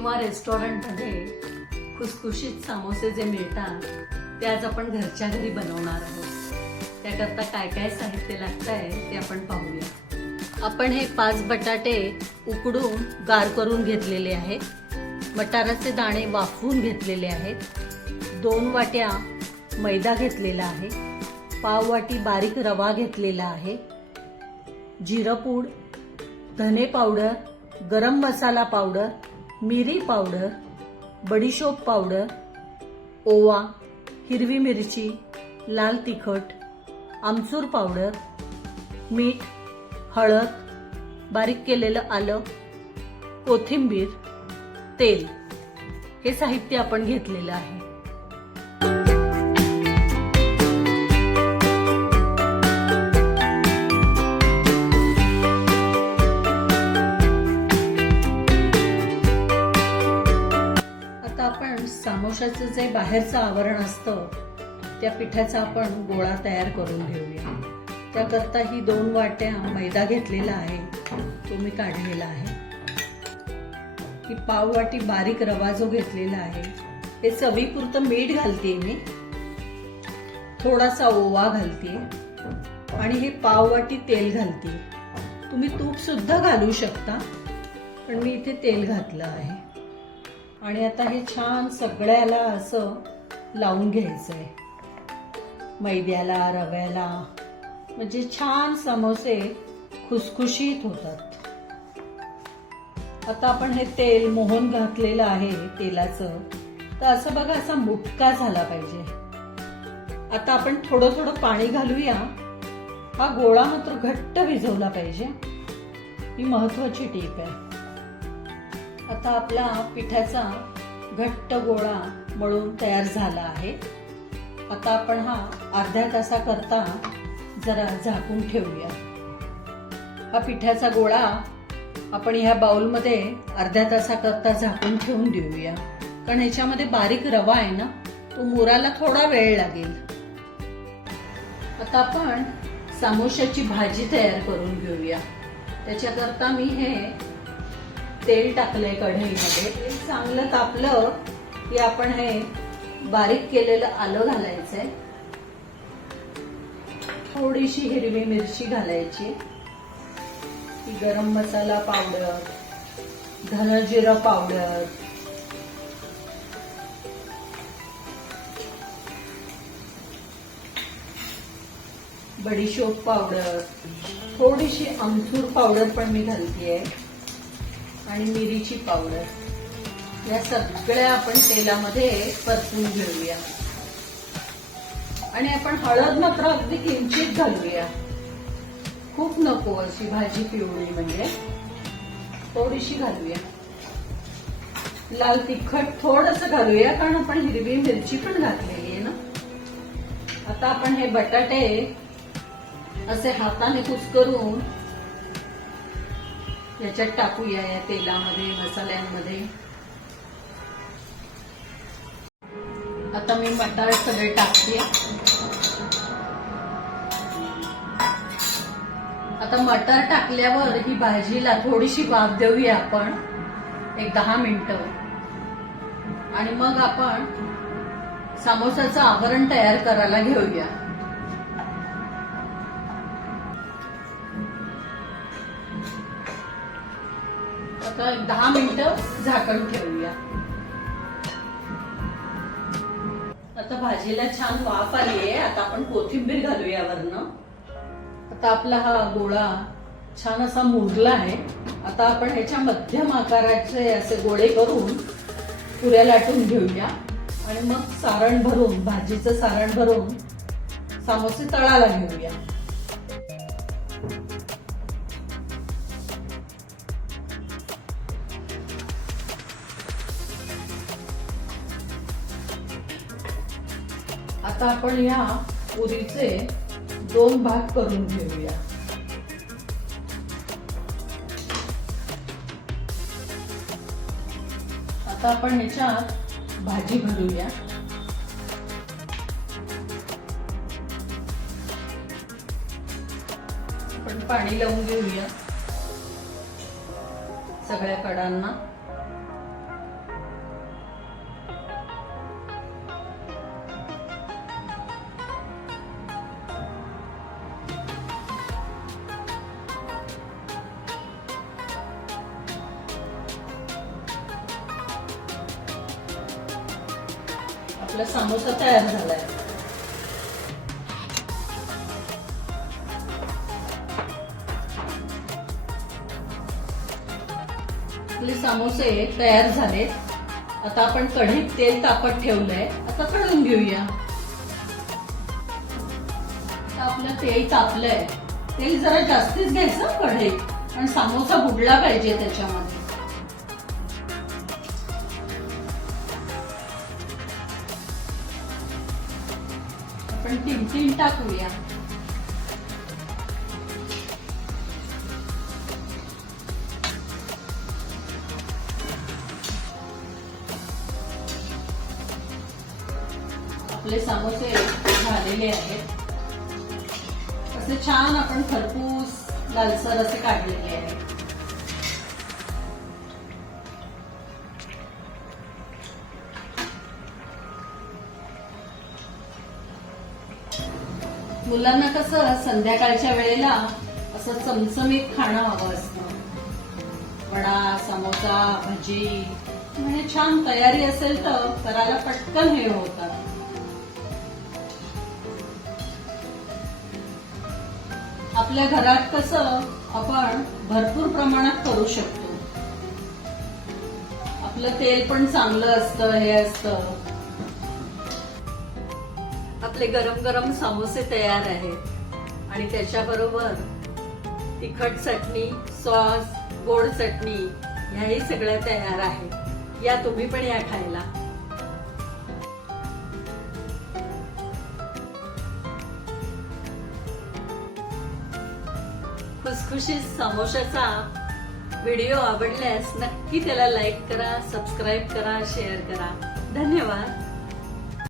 किंवा रेस्टॉरंटमध्ये खुसखुशीत समोसे जे मिळतात ते आज आपण घरच्या घरी बनवणार आहोत. त्याकरता काय काय साहित्य लागतंय आहे ते आपण पाहूया. आपण हे पाच बटाटे उकडून गार करून घेतलेले आहेत. मटाराचे दाणे वाफवून घेतलेले आहेत. दोन वाट्या मैदा घेतलेला आहे. पाव वाटी बारीक रवा घेतलेला आहे. जिरपूड धने पावडर गरम मसाला पावडर मिरी पावडर बडीशोप पावडर ओवा हिरवी मिरची लाल तिखट आमचूर पावडर मीठ हळद बारीक केलेलं आलं कोथिंबीर तेल. हे साहित्य आपण घेतलेलं आहे. सामोशाचं जे बाहेरचं आवरण असतं त्या पिठाचा आपण गोळा तयार करून घेऊया. त्याकरता ही दोन वाट्या मैदा घेतलेला आहे तो मी काढलेला आहे. ही पाव वाटी बारीक रवा जो घेतलेला आहे हे चवीपुरतं मीठ घालते मी. थोडासा ओवा घालते आणि हे पाव वाटी तेल घालते तुम्ही तूप सुद्धा घालू शकता पण मी इथे तेल घातलं आहे. आणि आता हे छान सगळ्याला असं लावून घ्यायचं आहे मैद्याला रव्याला म्हणजे छान समोसे खुसखुशीत होतात. आता आपण हे तेल मोहन घातलेलं आहे तेलाचं. तर असं बघा असा मुटका झाला पाहिजे. आता आपण थोडं थोडं पाणी घालूया. हा गोळा मात्र घट्ट भिजवला पाहिजे. ही महत्वाची टीप आहे. आता आपला पिठाचा घट्ट गोळा मळून तयार झाला आहे. आता आपण हा अर्ध्या तासाकरता जरा झाकून ठेवूया. हा पिठाचा गोळा आपण ह्या बाउलमध्ये अर्ध्या तासाकरता झाकून ठेवून देऊया. कारण ह्याच्यामध्ये बारीक रवा आहे ना तो मुराला थोडा वेळ लागेल. आता आपण सामोशाची भाजी तयार करून घेऊया. त्याच्याकरता मी हे तेल टाकलंय कढईमध्ये. तेल चांगलं तापलं की आपण हे बारीक केलेलं आलं घालायचंय. थोडीशी हिरवी मिरची घालायची. गरम मसाला पावडर धनजिरा पावडर. बडीशोप पावडर. थोडीशी आमचूर पावडर पण मी घालतीये. आणि मिरीची पावडर या सगळ्या आपण तेलामध्ये परतून घेऊया. आणि आपण हळद मात्र अगदी किंचित घालूया. खूप नको अशी भाजी पिवळी म्हणजे. थोडीशी घालूया. लाल तिखट थोडस घालूया कारण आपण हिरवी मिरची पण घातलेली आहे ना? आता आपण हे बटाटे असे हाताने कुस्करून याच्यात टाकूया या तेलामध्ये मसाल्यांमध्ये. आता मी मटार सगळे टाकते. आता मटार टाकल्यावर ही भाजीला थोडीशी वाफ देऊया आपण एक दहा मिनिटं. आणि मग आपण समोसाचं आवरण तयार करायला घेऊया. आता एक दहा मिनिटं झाकण ठेवूया. आता भाजीला छान वाफ आली आहे आता आपण कोथिंबीर घालूया वरनं. आता आपला हा गोळा छान असा मुरला आहे. आता आपण ह्याच्या मध्यम आकाराचे असे गोळे करून पुऱ्या लाटून घेऊया. आणि मग सारण भरून भाजीचं सारण भरून समोसे तळाला घेऊया. आता आपण या पुरीचे दोन भाग करून घेऊया. आता आपण ह्याच्यात भाजी भरूया. आपण पाणी लावून घेऊया. सगळ्या कडांना. आपला समोसा तयार झालाय. आपले समोसे तयार झालेत. आता आपण कढीत तेल तापत ठेवलंय. आता तळून घेऊया. आता आपलं तेल तापलंय. तेल जरा जास्तीच घ्यायचं कढईत. कारण समोसा बुडला पाहिजे त्याच्यामध्ये. तीन तीन टाकूया. आपले समोसे झालेले आहेत. असे छान आपण खरपूस लालसर असे काढलेले आहेत. मुलांना कसं संध्याकाळच्या वेळेला असं चमचमीत खाणं हवं असतं. वडा समोसा भजी म्हणजे छान तयारी असेल तर करायला पटकन हे होतात आपल्या घरात कसं आपण भरपूर प्रमाणात करू शकतो. आपलं तेल पण चांगलं असतं हे असतं. आपले गरम गरम समोसे तयार आहेत. आणि त्याच्याबरोबर तिखट चटणी सॉस गोड चटणी ह्याही सगळ्या तयार आहेत. या तुम्ही पण या खायला. खुसखुशीत समोशाचा व्हिडिओ आवडल्यास नक्की त्याला लाईक करा सबस्क्राईब करा शेअर करा. धन्यवाद.